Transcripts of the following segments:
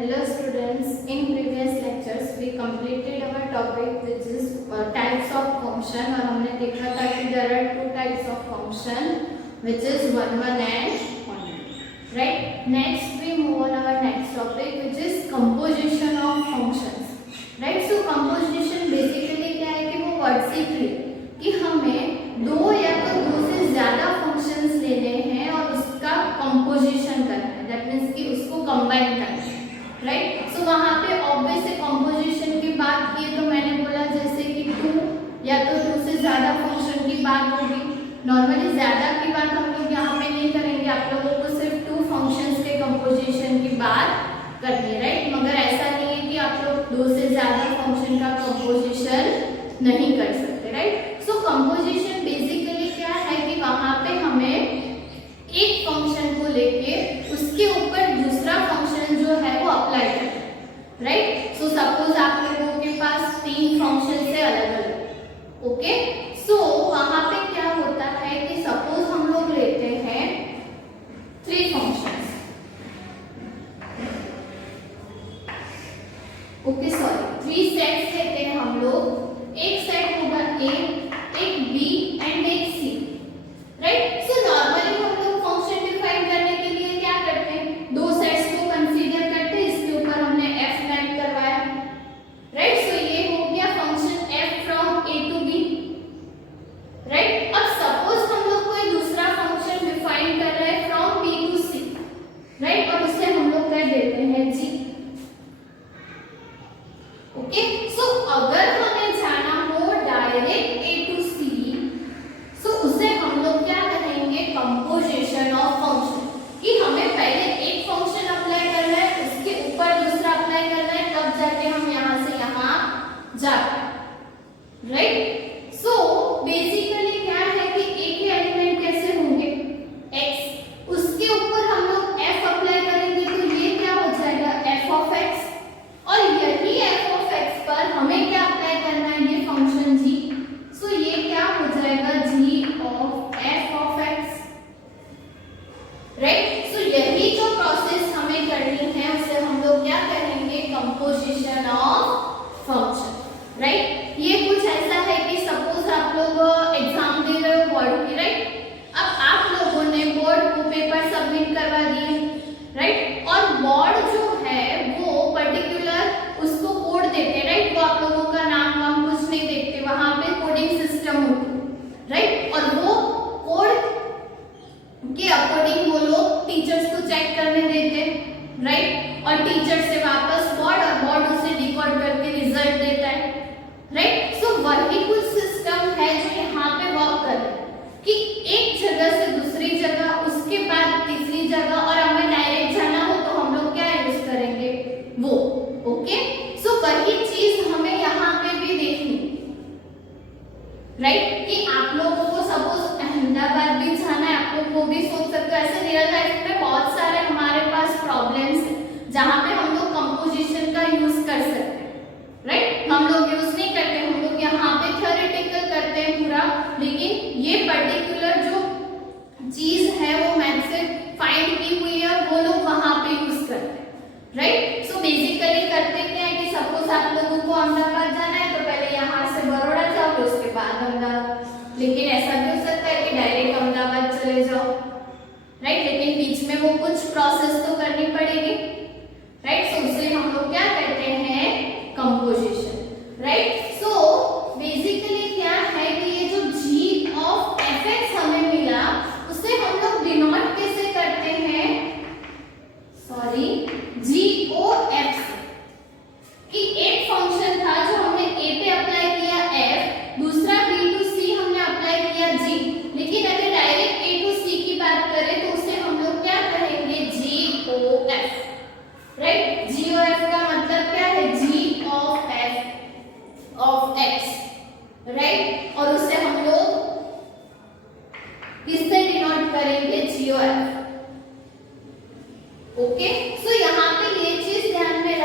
Hello students, in previous lectures we completed our topic which is types of function और हमने देखा था कि there are two types of function which is one and only. Right? Next we move on our next topic which is composition of functions. Right? So composition basically क्या है कि वो word से कि हमें दो या तो दो से ज़्यादा functions लेने हैं और उसका composition करना है. That means कि उसको combine करना है. राइट सो वहाँ पे ऑब्वियस से कॉम्पोजिशन की बात की तो मैंने बोला जैसे कि टू या तो टू से ज़्यादा फंक्शन की बात होगी. नॉर्मली ज़्यादा की बात हम लोग यहाँ पे नहीं करेंगे, आप लोगों को सिर्फ टू फंक्शंस के कॉम्पोजिशन की बात करनी है. राइट मगर ऐसा नहीं है कि आप लोग दो से ज़्यादा फंक्शन का कॉम्पोजिशन नहीं कर सकते. राइट सो कॉम्पोजिशन बेसिकली क्या है कि वहाँ पे हमें एक फंक्शन को लेके उसके ऊपर दूसरा फंक्शन जो है वो अप्लाई करें. राइट सो सपोज आप लोगों के पास तीन फंक्शन है अलग अलग. ओके सो वहां पे क्या होता है कि सपोज हम लोग लेते हैं three functions. Okay sorry three sets लेते हैं हम लोग. एक सेट होगा ए, एक बी एंड एक सी. राइट सो नॉर्मली हम लोग फंक्शन डिफाइन करने के लिए क्या करते हैं, दो सेट्स को कंसीडर करते हैं, इसके ऊपर हमने f मैप करवाया. राइट सो ये हो गया function f from a to b. Right अब सपोज हम लोग कोई दूसरा फंक्शन डिफाइन कर रहे हैं from b to c. Right और उसे हम लोग कह देते हैं g. ओके सो अगर हमें जाना हो डायरेक्ट a टू c सो उसे हम लोग क्या कहेंगे, कंपोजिशन ऑफ फंक्शन. कि हमें पहले एक फंक्शन अप्लाई करना है, उसके ऊपर दूसरा अप्लाई करना है, तब जाके हम यहाँ से यहाँ जाते हैं. राइट सो बेसिकली क्या है कि एक ही एलिमेंट कैसे होंगे x, उसके ऊपर हम लोग f अप्लाई करेंगे तो ये क्या हो जाएगा f ऑफ x. और यही f ऑफ x पर हमें क्या अप्लाई करना है, ये फंक्शन g. सो ये क्या हो जाएगा g of f of x. Right so यही जो प्रोसेस हमें करनी है उसे हम लोग क्या कहेंगे, कंपोजिशन ऑफ फंक्शन. राइट ये कुछ ऐसा है कि सपोज आप लोग एग्जाम दे रहे हो बोर्ड की. राइट अब आप लोगों ने बोर्ड को पेपर सबमिट करवा दिए. राइट और बोर्ड जो है वो पर्टिकुलर उसको कोड देते हैं. राइट वो आप लोगों का नाम वाम कुछ नहीं देखते, वहां पे कोडिंग सिस्टम होती है. राइट और वो कोड के अकॉर्डिंग वो लोग टीचर्स को चेक करने देते हैं. राइट और टीचर से वापस बोर्ड और बोर्ड उसे डिकोड करके रिजल्ट देता है. राइट सो वही कुछ सिस्टम है जो यहाँ पे वर्क कर रहा है कि एक जगह से दूसरी जगह, उसके बाद तीसरी जगह, और हमें डायरेक्ट जाना हो तो हम लोग क्या यूज करेंगे वो. ओके सो वही चीज हमें यहाँ पे भी देखनी. राइट कि आप लोगों को सपोज अहमदाबाद भी जाना है, आप लोग वो भी सोच सकते हो. ऐसे रियल लाइफ में बहुत सारे हमारे पास प्रॉब्लम्स हैं जहाँ पे हम लोग कंपोजिशन का यूज कर सकते हैं. राइट हम लोग यूज नहीं करते, हम लोग यहाँ पे थ्योरेटिकल करते हैं पूरा, लेकिन ये पर्टिकुलर जो चीज है वो मैथ से फाइंड की हुई है वो लोग वहाँ पे यूज करते हैं. राइट सो बेसिकली करते क्या है कि सपोज आप लोगों को अहमदाबाद जाना है तो पहले यहाँ से बड़ौदा जाओगे, उसके बाद अहमदाबाद. लेकिन ऐसा भी हो सकता है कि डायरेक्ट अहमदाबाद चले जाओ. राइट लेकिन बीच में वो कुछ प्रोसेस तो करनी पड़ेगी. राइट सो उसे हम लोग क्या कहते हैं, कंपोजिशन. राइट सो बेसिकली क्या है कि ये जो g ऑफ fx हमें मिला उसे हम लोग डिनोट कैसे करते हैं, सॉरी g o f से. कि एक फंक्शन था जो हमने a पे अप्लाई किया f, दूसरा b टू c हमने अप्लाई किया g. लेकिन अगर डायरेक्ट a टू c की बात करें तो उसे हम लोग क्या कहेंगे, g o f. Right g o f का मतलब क्या है, g of f of x. Right और उसे हम लोग किससे डिनोट करेंगे, g o f. Okay so यहाँ पे ये चीज ध्यान में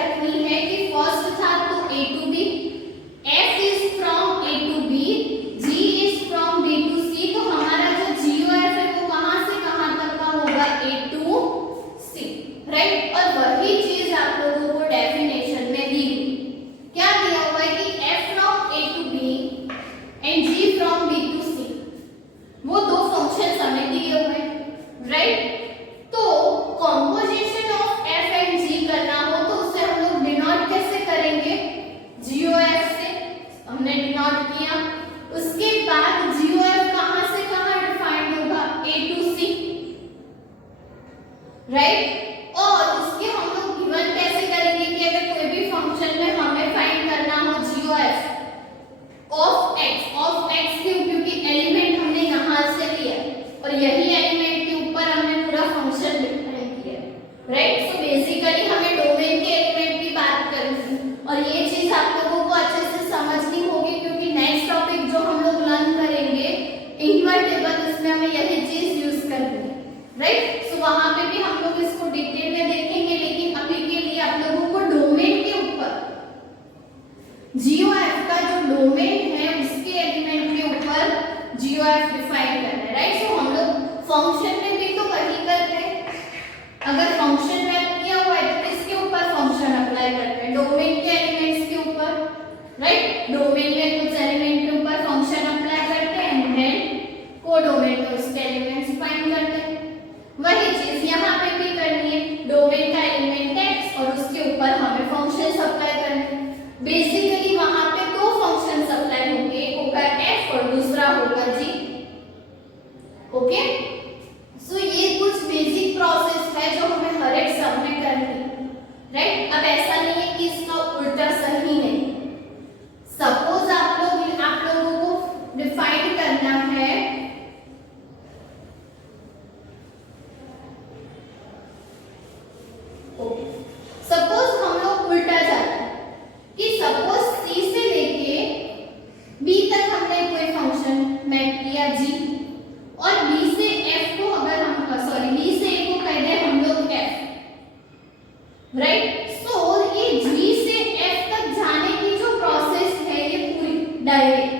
राइट। सो ये जी से एफ तक जाने की जो प्रोसेस है ये पूरी डायरेक्ट,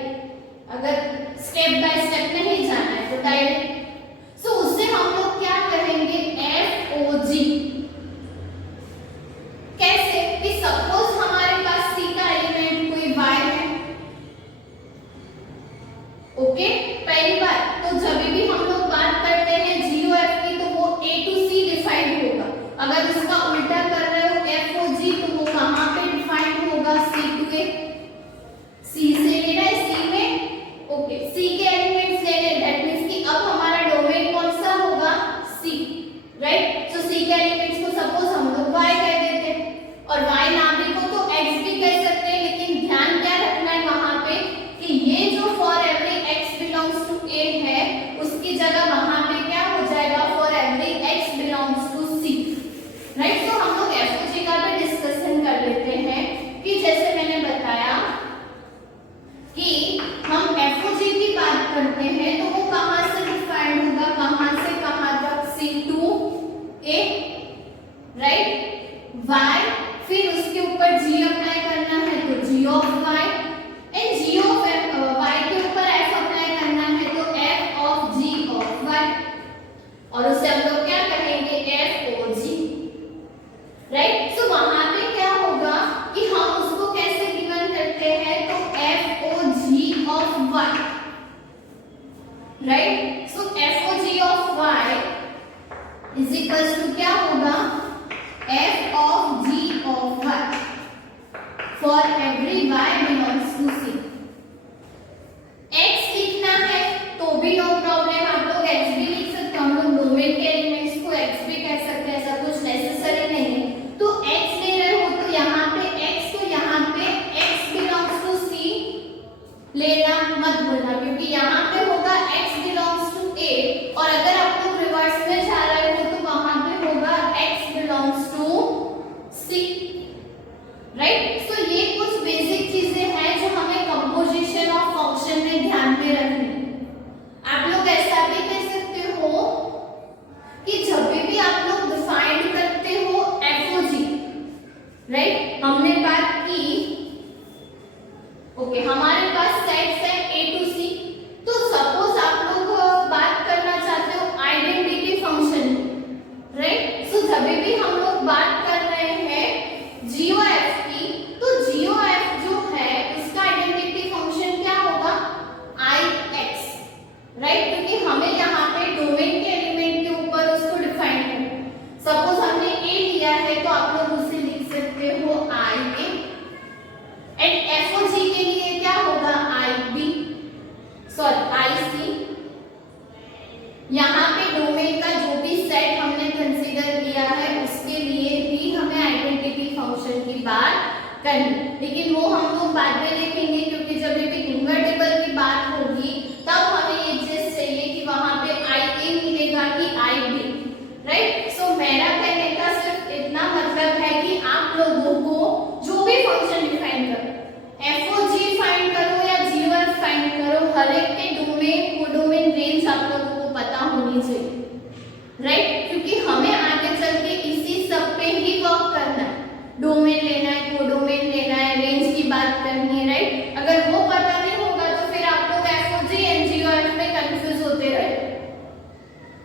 अगर स्टेप बाय स्टेप नहीं जाना है तो डायरेक्ट। सो उससे हम लोग क्या करेंगे, एफ ओ जी। कैसे कि सपोज हमारे पास सी का एलिमेंट कोई वाई है, ओके। पहली बात तो जब भी हम लोग बात करते हैं जीओ एफ की तो वो ए टू सी डिफाइंड होगा। अगर इसका उल्टा कर रहे हो एफ ओ जी तो वो कहां पे डिफाइंड होगा, सी टू ए। सी से लेना है सी में, ओके। सी के एलिमेंट्स लेने, दैट मींस कि अब हमारा डोमेन कौन सा होगा, सी, राइट। तो सी के एलिमेंट्स को सपोज हम लोग वाई कह देते हैं और वाई ना भी को तो एक्स भी कह सकते हैं, लेकिन ध्यान क्या रखना है वहां पे कि ये जो for every x belongs to a है उसकी जगह वहां पे क्या हो जाएगा, for every x belongs to c, right. तो हम लोग एफओजी का भी डिस्कशन कर लेते हैं कि जैसे मैंने बताया कि हम एफओजी की बात करते हैं तो वो कहां से डिफाइंड होगा, कहां से कहां तक, c to a, right. y फिर उसके ऊपर g अप्लाई करना है तो g of y, and g of y के ऊपर f अप्लाई करना है तो f of g of y, और उससे हम लोग क्या कहेंगे, f o g, right. So वहां पे क्या होगा कि हम उसको कैसे गिवन करते हैं तो f o g of y, right. So f o g of y is equals to क्या होगा, f of g of y for every y belongs to c। x लिखना है तो भी नो प्रॉब्लम, आप लोग x भी लिख सकते हो, हम लोग डोमेन के एलिमेंट्स को x भी कह सकते हैं, ऐसा कुछ नेसेसरी नहीं है। तो x ले रहे हो तो यहाँ पे x, तो यहाँ पे x बिलोंग्स टू c लेना मत भूलना, क्योंकि यहाँ पे होगा x बिलोंग्स टू a, और अगर आप लोग रिवर्स में जा रहे हो तो वहां पे होगा x belongs to c, right. So ये कुछ बेसिक चीजें हैं जो हमें कंपोजिशन ऑफ फंक्शन में ध्यान में रखनी। आप लोग ऐसा भी कह सकते हो कि जब भी आप लोग डिफाइन करते हो एफओजी, राइट, हमने बात की, ओके, हमारे पास सेट्स है ए टू सी, तो सपोज आप लोग बात करना चाहते हो आइडेंटिटी फंक्शन, राइट। सो जब भी हम लोग बात कर रहे हैं जीओ एफ की, तो जीओ एफ जो है उसका आइडेंटिटी फंक्शन क्या होगा, आई एक्स, राइट, क्योंकि हमें यहाँ पे डोमेन के एलिमेंट के ऊपर उसको डिफाइन करना। सपोज हमने ए लिया है तो आप लोग उसे लिख सकते हो आई ए, एंड एफ ओ जी के लिए क्या होगा, आई बी, सॉरी आई सी। यहाँ पे डोमेन का जो भी सेट हमने कंसीडर किया है उसके लिए ही हमें आइडेंटिटी फंक्शन की बात करनी, लेकिन वो हम लोग बाद में देखेंगे, क्योंकि जब भी इन्वर्टिबल की बात होगी तब हमें ये चीज चाहिए कि वहां पे आई ए मिलेगा कि आई बी, राइट। सो मेरा कहने का सिर्फ इतना मतलब है कि आप लोगों को जो भी फंक्शन डिफाइन करो, एफ ओ जी फाइंड करो या जीओ एफ फाइंड करो, हर एक के डोमेन कोडोमेन रेंज आप लोगों को पता होनी चाहिए, राइट, क्योंकि हमें आगे चल के इसी सब पे ही वर्क करना है। डोमेन लेना है, कोडोमेन लेना है, रेंज की बात करनी है, राइट। अगर वो पता नहीं होगा तो फिर आप लोग एफओजी एंड जीओएफ में कंफ्यूज होते रहे,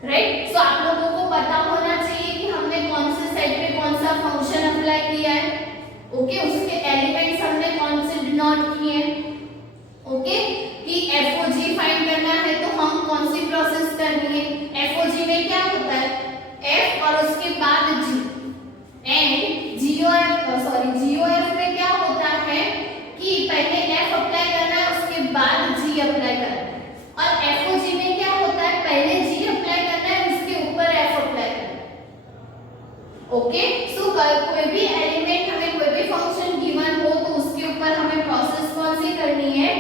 राइट। सो आप लोगों को पता होना चाहिए कि हमने कौन से सेट पे कौन सा फंक्शन अप्लाई किया है, ओके, उसके एलिमेंट्स हमने कौन से डिनोट किए हैं, ओके, कि एफओजी फाइंड करना है तो हम कौन सी प्रोसेस करनी है। एफओजी में क्या होता है, एफ और उसके बाद जी, एंड जीओएफ में क्या होता है कि पहले एफ अप्लाई करना है उसके बाद जी अप्लाई करना है, और एफओजी में क्या होता है, पहले जी अप्लाई करना है उसके ऊपर एफ अप्लाई करना है, ओके। सो कोई भी एलिमेंट हमें कोई भी फंक्शन गिवन हो तो उसके ऊपर हमें प्रोसेस कौन सी करनी है,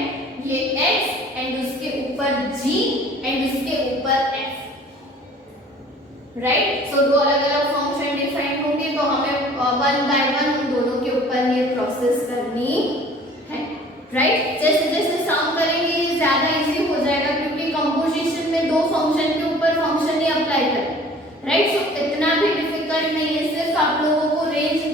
ये x एंड उसके ऊपर g एंड उसके ऊपर f, राइट। सो दो अलग अलग फंक्शन डिफाइन होंगे तो हमें वन बाय वन उन दोनों के ऊपर ये प्रोसेस करनी है, राइट। जैसे जैसे साउंड करेंगे ये ज्यादा इजी हो जाएगा, क्योंकि कंपोजिशन में दो फंक्शन के ऊपर फंक्शन ही अप्लाई करें, राइट। सो इतना भी डिफिकल्ट नहीं है, सिर्फ आप लोगों को range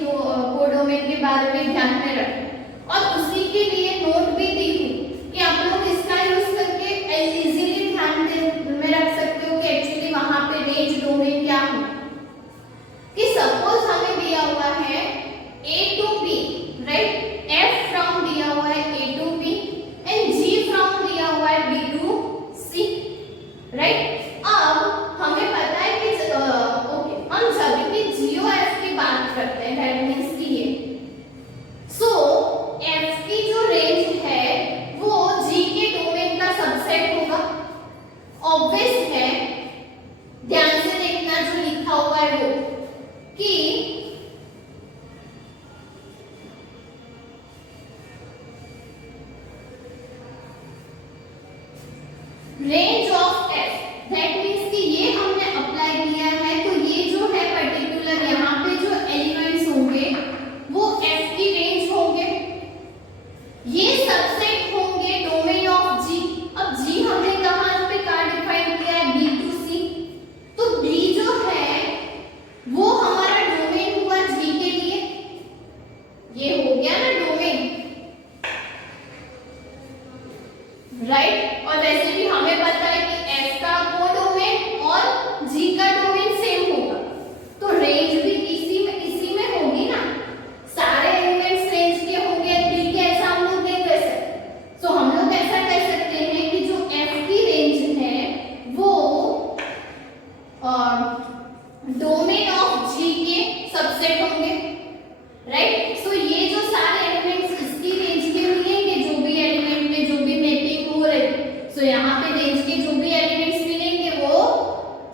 range of F that means कि ये हमने अप्लाई किया है, तो ये जो है पर्टिकुलर यहाँ पे जो एलिमेंट्स होंगे वो एफ की रेंज होंगे, ये सबसेट होंगे डोमेन ऑफ जी। अब जी हमने कहाँ पे डिफाइन किया है, बी टू सी, तो बी जो है वो हमारा डोमेन हुआ जी के लिए, ये हो गया ना डोमेन, राइट। और वैसे भी हमें पता है कि एफ का कोडोमेन और जी का डोमेन सेम होगा, तो रेंज भी इसी में होगी ना, सारे एलिमेंट्स रेंज के होंगे, बी के ऐसा हम लोग नहीं कर सकते। सो हम लोग ऐसा कर सकते हैं कि जो एफ की रेंज है वो डोमेन ऑफ जी के सबसेट होंगे, राइट। सो ये जो सारे एलिमेंट्स इसकी रेंज के मिलेंगे, जो भी एलिमेंट में जो भी मैपिंग हो रही, सो यहाँ पे रेंज के जो भी एलिमेंट्स मिलेंगे वो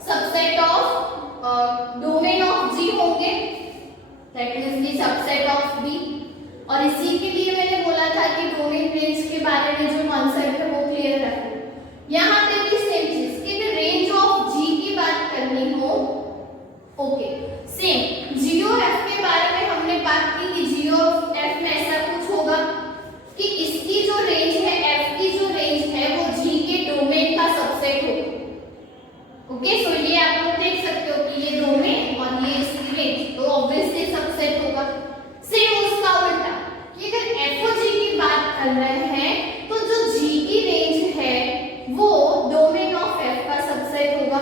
subset of domain of G होंगे, that means the subset of B. और इसी के लिए मैंने बोला था कि डोमेन रेंज के बारे में जो कॉन्सेप्ट है वो क्लियर रखो। यहाँ पे भी सेम चीज कि रेंज ऑफ जी की बात करनी हो, ओके सेम जियो एफ के बारे में हमने बात की कि जियो एफ में ऐसा कुछ होगा कि इसकी जो रेंज है, एफ की जो रेंज है वो जी के डोमेन का सबसेट होगा, ओके। सो ये आप लोग देख सकते हो कि ये डोमेन और ये इसकी रेंज, तो ऑब्वियसली सबसेट होगा। सेम उसका उल्टा कि अगर एफ और जी की बात कर रहे हैं तो जो जी की रेंज है वो डोमेन ऑफ एफ का सबसेट होगा।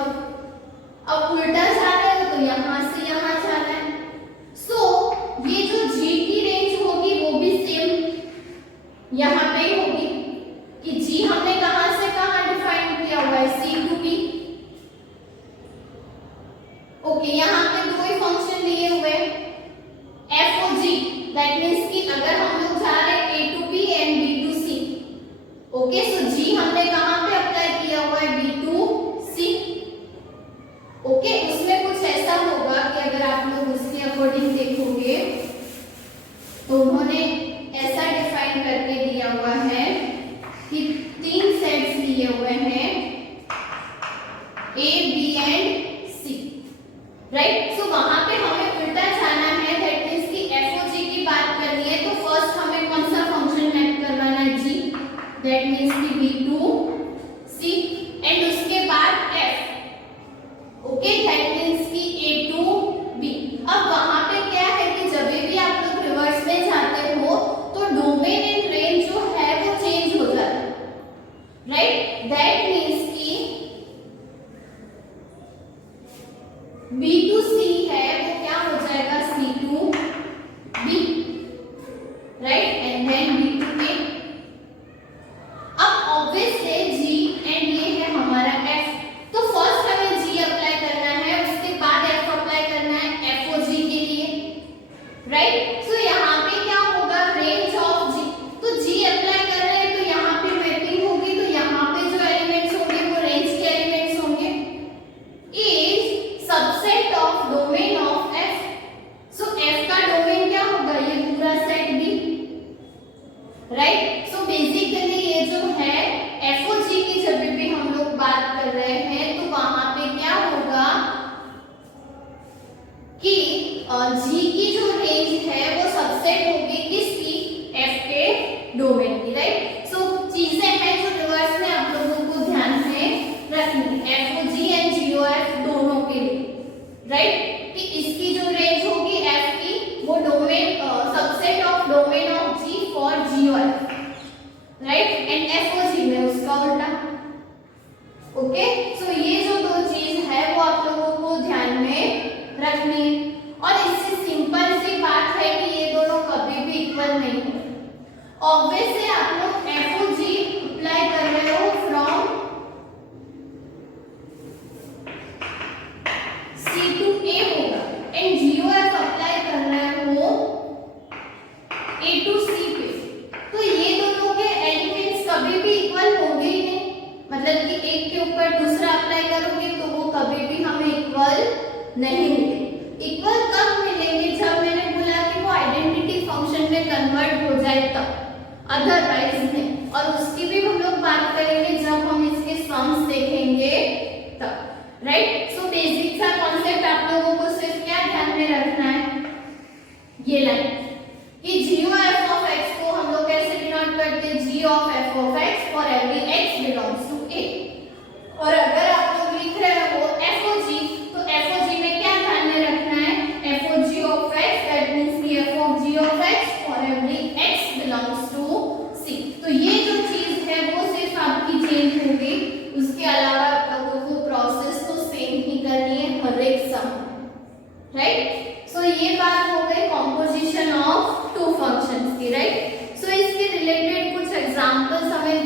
अब उल्टा जाना है तो यहाँ से यहाँ जाना है, सो ये जो जी की रेंज होगी वो भी सेम यहाँ पे ही होगी कि जी हमने कहाँ से कहाँ डिफाइन किया हुआ है, सी टू बी, ओके। यहाँ पे दो ही फंक्शन लिए हुए एफ और जी, दैट मींस कि अगर हम लोग जा रहे हैं A to B and B to C, okay. So जी हमने कहाँ पे अप्लाई किया हुआ है, बी टू सी, ओके। उसमें कुछ ऐसा होगा कि अगर आप लोग उसके अकॉर्डिंग देखोगे तो उन्होंने ऐसा डिफाइन करके दिया हुआ है कि तीन सेट्स लिए हुए हैं A B and C, right. So वहां पे हमें उल्टा जाना है, दैट मींस कि एफ और जी की बात करनी है तो फर्स्ट हमें कौन सा फंक्शन मैप करवाना है, जी, दैट मींस कि बी टू सी, एंड उसके बाद एफ, ओके, दैट मींस कि ए टू बी। अब वहां पे क्या है कि जब भी आप लोग रिवर्स में जाते हो तो डोमेन एंड रेंज जो है वो चेंज हो जाता है, राइट। दैट मींस कि बी टू सी है वो क्या हो जाएगा, C to B, right, and then B to A. अब ऑब्वियसली जी एंड ये है हमारा एफ, तो फर्स्ट हमें जी अप्लाई करना है, उसके बाद एफ अप्लाई करना है एफ और जी के लिए, राइट। सो यहाँ पे क्या होगा, रेंज ऑफ जी, तो जी अप्लाई कर रहे हैं तो यहाँ पे मैपिंग होगी, तो यहाँ पे जो एलिमेंट्स होंगे वो रेंज के एलिमेंट्स होंगे, is subset of domain of F. So F का डोमेन क्या होगा, ये पूरा set B, right. So basically ये जो है एफ और जी की जब भी हम लोग बात कर रहे हैं तो वहां पे क्या होगा कि जी की जो रेंज है वो सबसेट होगी किसकी, एफ के डोमेन की, राइट। सो चीजें हैं जो रिवर्स में आप लोगों को ध्यान में रखनी है, एफ और जी एंड जीओ एफ दोनों के लिए, राइट, कि इसकी जो रेंज होगी एफ की वो domain subset of domain of G for G O F, right, and F और जी में उसका उल्टा, ओके। सो ये जो दो चीज है वो आप लोगों को ध्यान में रखनी है, और इससे सिंपल सी बात है कि ये दोनों कभी भी इक्वल नहीं है। ऑब्वियसली आप लोग एफ और जी अप्लाई कर रहे हो फ्रॉम सी टू ए होगा, एंड जीओ एफ अप्लाई कर रहे हो ए टू सी पे, तो ये दोनों के एलिमेंट्स कभी भी इक्वल होंगे ही नहीं, मतलब कि एक के ऊपर दूसरा अप्लाई करोगे तो वो कभी भी हमें इक्वल नहीं मिलेंगे। इक्वल कब मिलेंगे, जब मैंने बोला कि वो आइडेंटिटी फंक्शन में कन्वर्ट हो जाए तब, अदरवाइज नहीं। और उसकी भी हम लोग बात करेंगे जब हम इसके सम सम्स देखेंगे तब, राइट। सो बेसिक सा कॉन्सेप्ट आप लोगों को सिर्फ क्या ध्यान में रखना है, ये लाइन कि g of f of x को हम लोग कैसे डिनोट करते हैं, g of f of x for every x belongs to a। और अगर आप लोग लिख रहे हो f o g, तो f o g में क्या ध्यान में रखना है, f o g of x that means कि f of g of x for every x belongs to c। तो ये जो चीज है वो सिर्फ आपकी चेंज होगी, उसके अलावा आप लोगों को प्रोसेस तो सेम ही करनी है हर एक सम, राइट। सो ये बात हो गई कॉम्पोजिशन ऑफ टू फंक्शंस की, राइट। सो इसके रिलेटेड कुछ एग्जांपल्स हमें